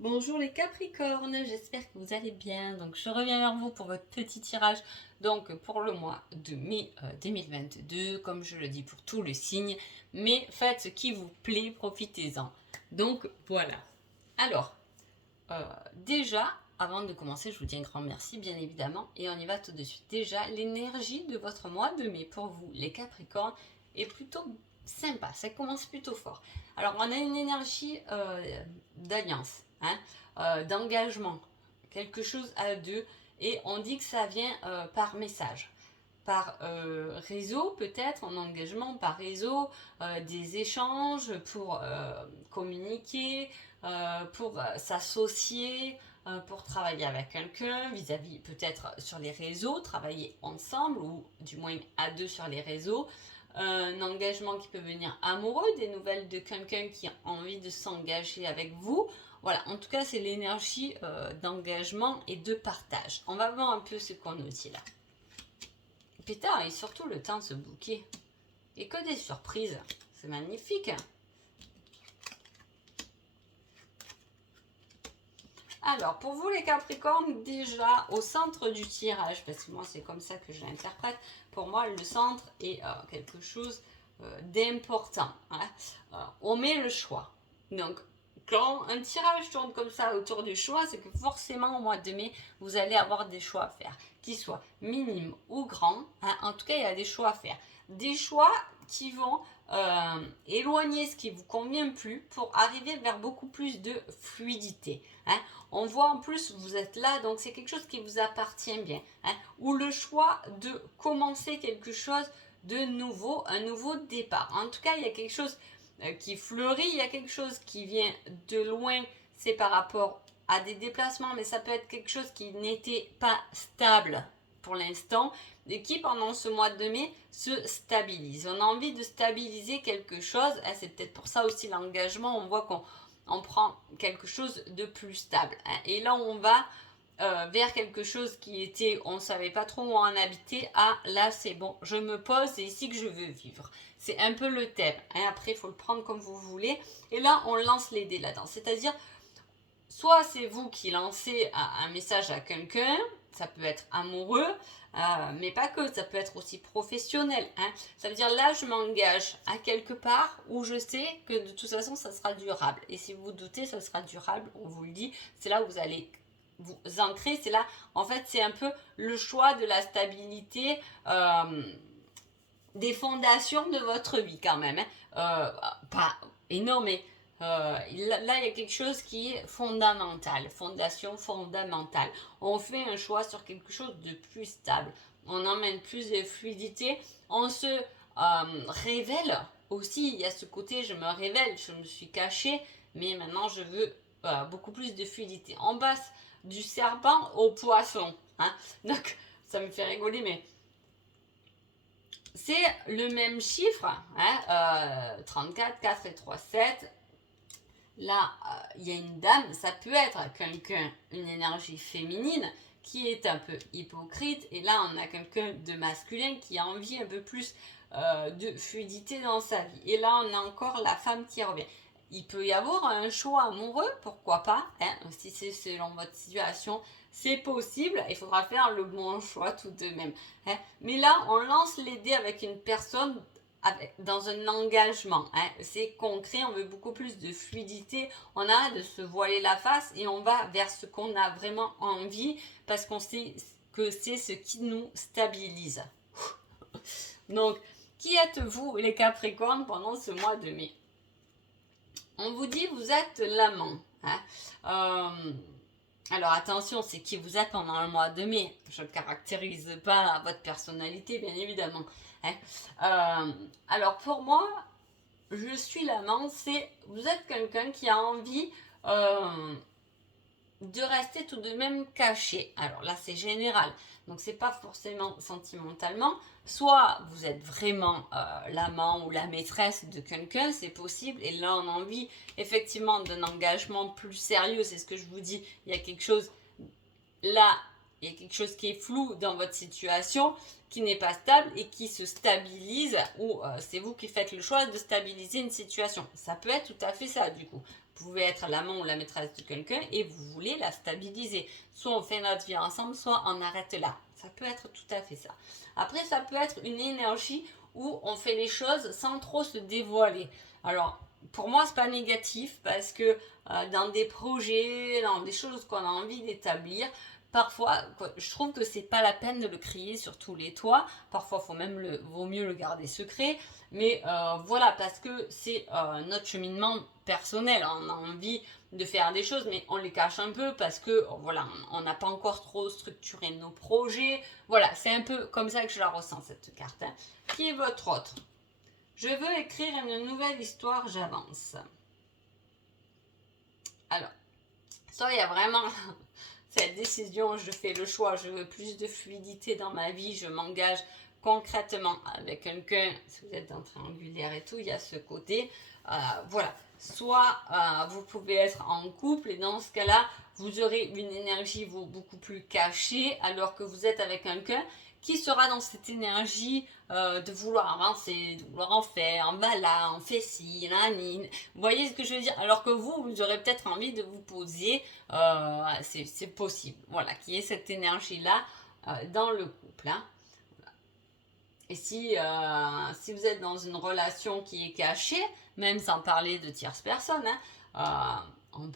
Bonjour les Capricornes, j'espère que vous allez bien. Donc je reviens vers vous pour votre petit tirage. Donc pour le mois de mai 2022, comme je le dis pour tous les signes, mais faites ce qui vous plaît, profitez-en. Donc voilà. Alors, déjà, avant de commencer, je vous dis un grand merci, bien évidemment, et on y va tout de suite. Déjà, l'énergie de votre mois de mai pour vous, les Capricornes, est plutôt sympa, ça commence plutôt fort. Alors, on a une énergie d'alliance, hein, d'engagement, quelque chose à deux, et on dit que ça vient par message. Par réseau peut-être, en engagement par réseau, des échanges pour communiquer, pour s'associer, pour travailler avec quelqu'un, vis-à-vis peut-être sur les réseaux, travailler ensemble ou du moins à deux sur les réseaux. Un engagement qui peut venir amoureux, des nouvelles de quelqu'un qui a envie de s'engager avec vous. Voilà, en tout cas, c'est l'énergie d'engagement et de partage. On va voir un peu ce qu'on nous dit là. Putain, et surtout le temps de se bouquer. Et que des surprises. C'est magnifique. Alors, pour vous les Capricornes, déjà au centre du tirage, parce que moi c'est comme ça que je l'interprète, pour moi le centre est quelque chose d'important. Hein. On met le choix. Donc, quand un tirage tourne comme ça autour du choix, c'est que forcément au mois de mai, vous allez avoir des choix à faire, qu'ils soient minimes ou grands. Hein. En tout cas, il y a des choix à faire. Des choix qui vont éloigner ce qui vous convient plus pour arriver vers beaucoup plus de fluidité. Hein. On voit en plus, vous êtes là, donc c'est quelque chose qui vous appartient bien. Hein. Ou le choix de commencer quelque chose de nouveau, un nouveau départ. En tout cas, il y a quelque chose qui fleurit, il y a quelque chose qui vient de loin, c'est par rapport à des déplacements, mais ça peut être quelque chose qui n'était pas stable pour l'instant et qui pendant ce mois de mai se stabilise. On a envie de stabiliser quelque chose, c'est peut-être pour ça aussi l'engagement, on voit qu'on prend quelque chose de plus stable. Et là on va vers quelque chose qui était, on ne savait pas trop où on habitait, là c'est bon, je me pose, c'est ici que je veux vivre. C'est un peu le thème. Après, il faut le prendre comme vous voulez. Et là, on lance les dés là-dedans. C'est-à-dire, soit c'est vous qui lancez un message à quelqu'un, ça peut être amoureux, mais pas que, ça peut être aussi professionnel. Ça veut dire là, je m'engage à quelque part où je sais que de toute façon, ça sera durable. Et si vous doutez, ça sera durable, on vous le dit, c'est là où vous allez vous ancrer, c'est là, en fait, c'est un peu le choix de la stabilité, des fondations de votre vie quand même. Pas énorme, mais là, il y a quelque chose qui est fondamental, fondation fondamentale. On fait un choix sur quelque chose de plus stable. On emmène plus de fluidité. On se révèle aussi. Il y a ce côté, je me révèle, je me suis cachée, mais maintenant je veux beaucoup plus de fluidité. On passe du serpent au poisson. Hein. Donc, ça me fait rigoler, mais c'est le même chiffre, hein, 34, 4 et 3, 7. Là, il y a une dame, ça peut être quelqu'un, une énergie féminine qui est un peu hypocrite. Et là, on a quelqu'un de masculin qui a envie un peu plus de fluidité dans sa vie. Et là, on a encore la femme qui revient. Il peut y avoir un choix amoureux, pourquoi pas, hein, si c'est selon votre situation, c'est possible, il faudra faire le bon choix tout de même. Hein. Mais là, on lance les dés avec une personne dans un engagement. Hein. C'est concret, on veut beaucoup plus de fluidité, on a de se voiler la face et on va vers ce qu'on a vraiment envie parce qu'on sait que c'est ce qui nous stabilise. Donc, qui êtes-vous les Capricornes pendant ce mois de mai? On vous dit vous êtes l'amant. Hein. Alors attention, c'est qui vous êtes pendant le mois de mai. Je ne caractérise pas votre personnalité, bien évidemment. Hein. Alors pour moi, je suis l'amant, c'est vous êtes quelqu'un qui a envie de rester tout de même caché. Alors là, c'est général. Donc, c'est pas forcément sentimentalement. Soit vous êtes vraiment l'amant ou la maîtresse de quelqu'un, c'est possible. Et là, on a envie effectivement d'un engagement plus sérieux. C'est ce que je vous dis. Il y a quelque chose là, il y a quelque chose qui est flou dans votre situation, qui n'est pas stable et qui se stabilise, ou c'est vous qui faites le choix de stabiliser une situation. Ça peut être tout à fait ça, du coup. Vous pouvez être l'amant ou la maîtresse de quelqu'un et vous voulez la stabiliser. Soit on fait notre vie ensemble, soit on arrête là. Ça peut être tout à fait ça. Après, ça peut être une énergie où on fait les choses sans trop se dévoiler. Alors, pour moi, c'est pas négatif parce que dans des projets, dans des choses qu'on a envie d'établir, parfois, je trouve que c'est pas la peine de le crier sur tous les toits. Parfois, vaut mieux le garder secret. Mais voilà, parce que c'est notre cheminement personnel. On a envie de faire des choses, mais on les cache un peu parce que voilà, on n'a pas encore trop structuré nos projets. Voilà, c'est un peu comme ça que je la ressens cette carte. Hein. Qui est votre autre? Je veux écrire une nouvelle histoire, j'avance. Alors, ça, il y a vraiment cette décision, je fais le choix, je veux plus de fluidité dans ma vie, je m'engage concrètement avec quelqu'un, si vous êtes dans triangulaire et tout, il y a ce côté, voilà. Soit vous pouvez être en couple et dans ce cas-là, vous aurez une énergie beaucoup plus cachée alors que vous êtes avec quelqu'un qui sera dans cette énergie de vouloir avancer, de vouloir en faire, en là, on fait ci, nanine. Vous voyez ce que je veux dire? Alors que vous aurez peut-être envie de vous poser, c'est possible. Voilà, qu'il y ait cette énergie-là dans le couple. Hein. Et si vous êtes dans une relation qui est cachée, même sans parler de tierce personne, hein, on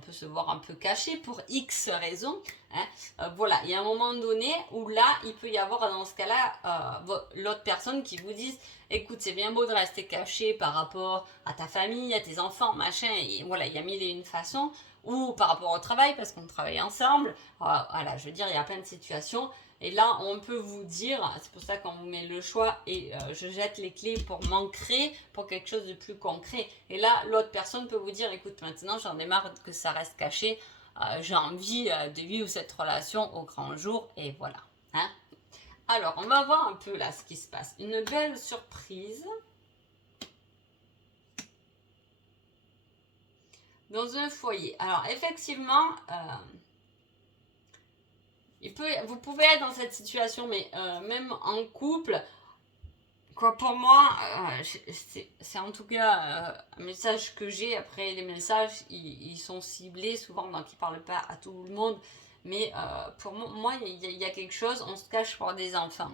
peut se voir un peu caché pour X raisons. Hein. Voilà, il y a un moment donné où là, il peut y avoir dans ce cas-là l'autre personne qui vous dise écoute, c'est bien beau de rester caché par rapport à ta famille, à tes enfants, machin, et voilà, il y a mille et une façons, ou par rapport au travail, parce qu'on travaille ensemble. Voilà, je veux dire, il y a plein de situations. Et là, on peut vous dire, c'est pour ça qu'on vous met le choix et je jette les clés pour m'ancrer pour quelque chose de plus concret. Et là, l'autre personne peut vous dire, écoute, maintenant j'en ai marre que ça reste caché, j'ai envie de vivre cette relation au grand jour et voilà. Hein. Alors, on va voir un peu là ce qui se passe. Une belle surprise. Dans un foyer. Alors, effectivement... vous pouvez être dans cette situation, mais même en couple, quoi, pour moi, c'est en tout cas un message que j'ai. Après, les messages, ils sont ciblés souvent, donc ils ne parlent pas à tout le monde. Mais pour moi, il y a quelque chose, on se cache pour des enfants.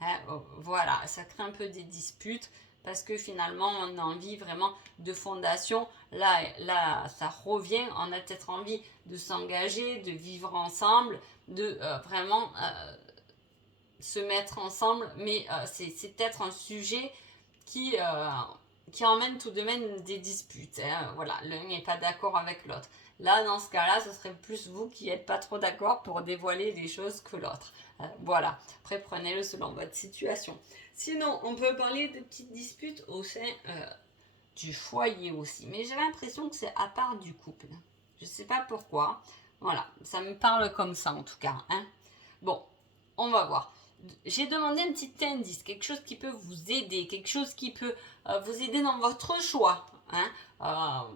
Hein, voilà, ça crée un peu des disputes parce que finalement, on a envie vraiment de fondation. Là, ça revient, on a peut-être envie de s'engager, de vivre ensemble, de vraiment se mettre ensemble, mais c'est peut-être un sujet qui emmène tout de même des disputes. Hein, voilà, l'un n'est pas d'accord avec l'autre. Là, dans ce cas-là, ce serait plus vous qui n'êtes pas trop d'accord pour dévoiler des choses que l'autre. Voilà, après prenez-le selon votre situation. Sinon, on peut parler de petites disputes au sein du foyer aussi, mais j'ai l'impression que c'est à part du couple. Je ne sais pas pourquoi. Voilà, ça me parle comme ça en tout cas. Hein. Bon, on va voir. J'ai demandé un petit indice, quelque chose qui peut vous aider, quelque chose qui peut vous aider dans votre choix. Hein.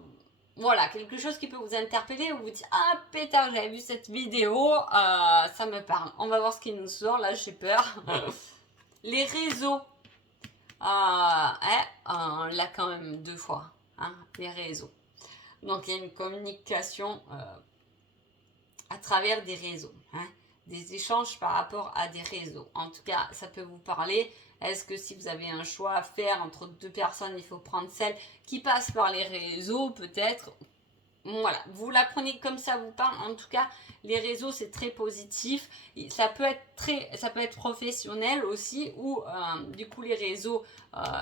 Voilà, quelque chose qui peut vous interpeller ou vous dire ah pétard, j'avais vu cette vidéo, ça me parle. On va voir ce qui nous sort, là j'ai peur. Les réseaux. On l'a quand même 2 fois, hein, les réseaux. Donc il y a une communication à travers des réseaux, hein, des échanges par rapport à des réseaux. En tout cas, ça peut vous parler. Est-ce que si vous avez un choix à faire entre 2 personnes, il faut prendre celle qui passe par les réseaux, peut-être. Voilà, vous la prenez comme ça vous parle. En tout cas, les réseaux, c'est très positif. Ça peut être professionnel aussi, ou du coup, les réseaux,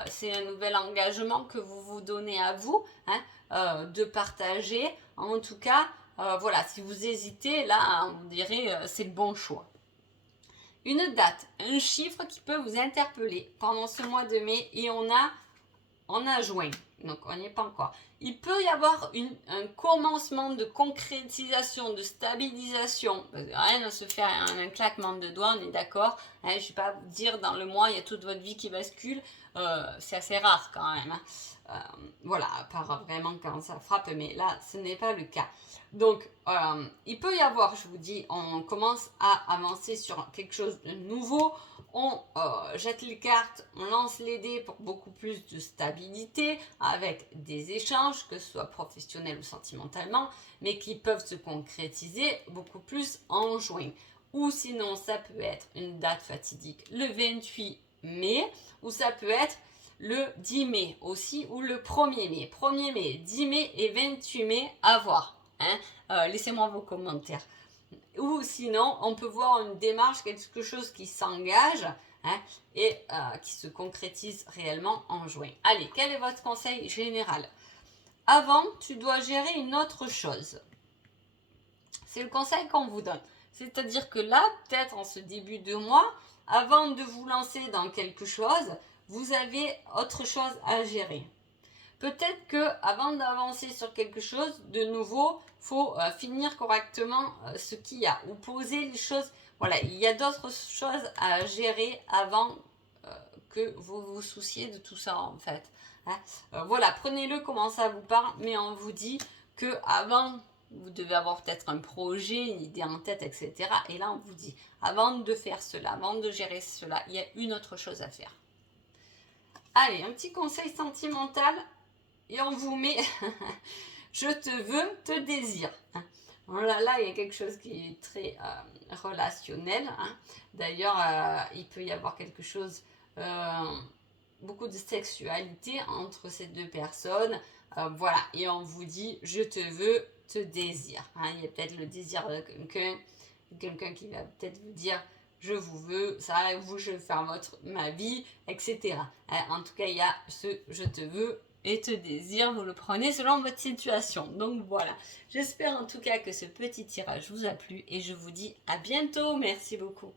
c'est un nouvel engagement que vous vous donnez à vous, hein, de partager. En tout cas, voilà, si vous hésitez, là, on dirait c'est le bon choix. Une date, un chiffre qui peut vous interpeller pendant ce mois de mai et on a juin, donc on n'y est pas encore. Il peut y avoir un commencement de concrétisation, de stabilisation. Rien ne se fait un claquement de doigts, on est d'accord. Hein, je ne vais pas vous dire dans le mois, il y a toute votre vie qui bascule. C'est assez rare quand même. Hein. Voilà, à part vraiment quand ça frappe, mais là, ce n'est pas le cas. Donc, il peut y avoir, je vous dis, on commence à avancer sur quelque chose de nouveau, on jette les cartes, on lance les dés pour beaucoup plus de stabilité, avec des échanges, que ce soit professionnel ou sentimentalement, mais qui peuvent se concrétiser beaucoup plus en juin. Ou sinon, ça peut être une date fatidique, le 28 mai, ou ça peut être le 10 mai aussi, ou le 1er mai. 1er mai, 10 mai et 28 mai, à voir. Hein. Laissez-moi vos commentaires. Ou sinon, on peut voir une démarche, quelque chose qui s'engage hein, et qui se concrétise réellement en juin. Allez, quel est votre conseil général? Avant, tu dois gérer une autre chose. C'est le conseil qu'on vous donne. C'est-à-dire que là, peut-être en ce début de mois, avant de vous lancer dans quelque chose, vous avez autre chose à gérer. Peut-être que avant d'avancer sur quelque chose de nouveau, faut finir correctement ce qu'il y a ou poser les choses. Voilà, il y a d'autres choses à gérer avant que vous vous souciez de tout ça en fait. Hein. Voilà, prenez-le comment ça vous parle, mais on vous dit que avant vous devez avoir peut-être un projet, une idée en tête, etc. Et là, on vous dit, avant de faire cela, avant de gérer cela, il y a une autre chose à faire. Allez, un petit conseil sentimental. Et on vous met je te veux, te désire. Voilà, là, il y a quelque chose qui est très relationnel. Hein. D'ailleurs, il peut y avoir quelque chose, beaucoup de sexualité entre ces deux personnes. Voilà, et on vous dit je te veux, te désire. Hein. Il y a peut-être le désir de quelqu'un qui va peut-être vous dire je vous veux, ça avec vous, je veux faire ma vie, etc. En tout cas, il y a ce je te veux et te désire, vous le prenez selon votre situation. Donc voilà, j'espère en tout cas que ce petit tirage vous a plu et je vous dis à bientôt. Merci beaucoup.